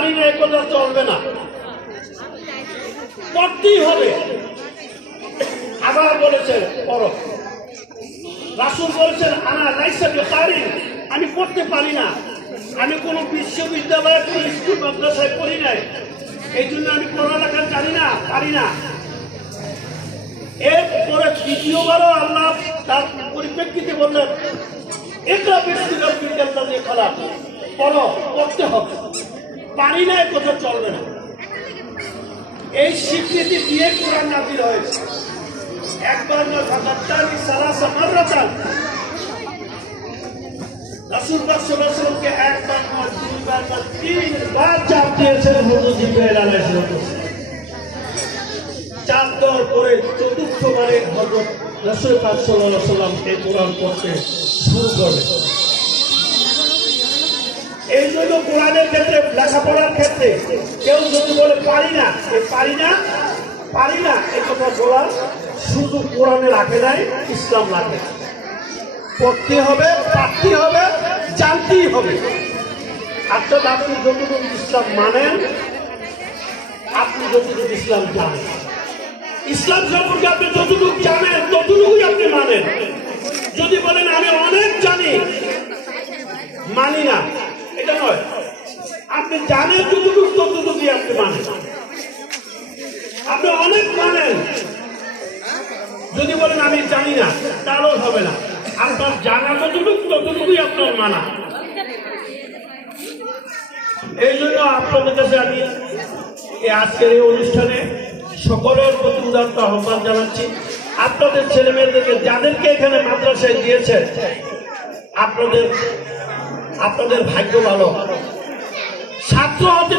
পারি না, এ কথা চলবে না, পড়তেই হবে। আবার বলেছেন পড়ো। রাসূল বলেছেন আনা লাইসা বিকারি, আমি পড়তে পারি না, আমি কোনো বিশ্ববিদ্যালয়ে কোনো স্কুল মাদ্রাসায় পড়ি নাই, এই জন্য আমি পড়ালেখা জানি না, পারি না। এরপরে দ্বিতীয়বারও আল্লাহ তার পরিপ্রেক্ষিতে বললেন ইকরা বিসমি রাব্বিকাল্লাযী খালাক, পড়ো, পড়তে হবে। পারি না, এ কথা চলবে না। এই স্বীকৃতি দিয়ে কোরআন নাযিল হয়েছে। একবার না, ফাকাত্তানি সালাসা মাররাতান। রাসূল পাক সাল্লাল্লাহু আলাইহি ওয়াসাল্লামকে একবার না, দুইবার না, তিনবার চাপ দিয়েছেন হযরত জিবরাইল আলাইহিস সালাম। চাপ দেওয়ার পরে চতুর্থবারে হযরত রাসূল পাক সাল্লাল্লাহু আলাইহি ওয়াসাল্লাম এই কোরআন পড়তে শুরু করলেন। এই জন্য কোরআনের ক্ষেত্রে, লেখাপড়ার ক্ষেত্রে কেউ যদি বলে পারি না, পারি না এই কথা বলার শুধু কোরআনে রাখে নাই, ইসলাম রাখে। পড়তে হবে, পারতে হবে, জানতেই হবে। অর্থাৎ আপনি যতটুকু ইসলাম মানেন, আপনি যতটুকু ইসলাম জানেন, ইসলাম সম্পর্কে আপনি যতটুকু জানেন ততটুকুই আপনি মানেন। যদি বলেন আমি অনেক জানি, মানি না, এটা নয়। আপনি জানেন যতটুকু ততটুকুই আপনি মানেন। আপনি অনেক মানেন, যদি বলেন আমি জানি না, তাহলেও হবে না। আপনার জানা যতটুকু ততটুকুই আপনার মানা। এই জন্য আপনাদের কাছে আমি আজকের এই অনুষ্ঠানে সকলের প্রতি উদাত্ত আহ্বান জানাচ্ছি। আপনাদের ছেলে মেয়েদেরকে, যাদেরকে এখানে মাদ্রাসায় দিয়েছে, আপনাদের ভাগ্য ভালো। ছাত্র হতে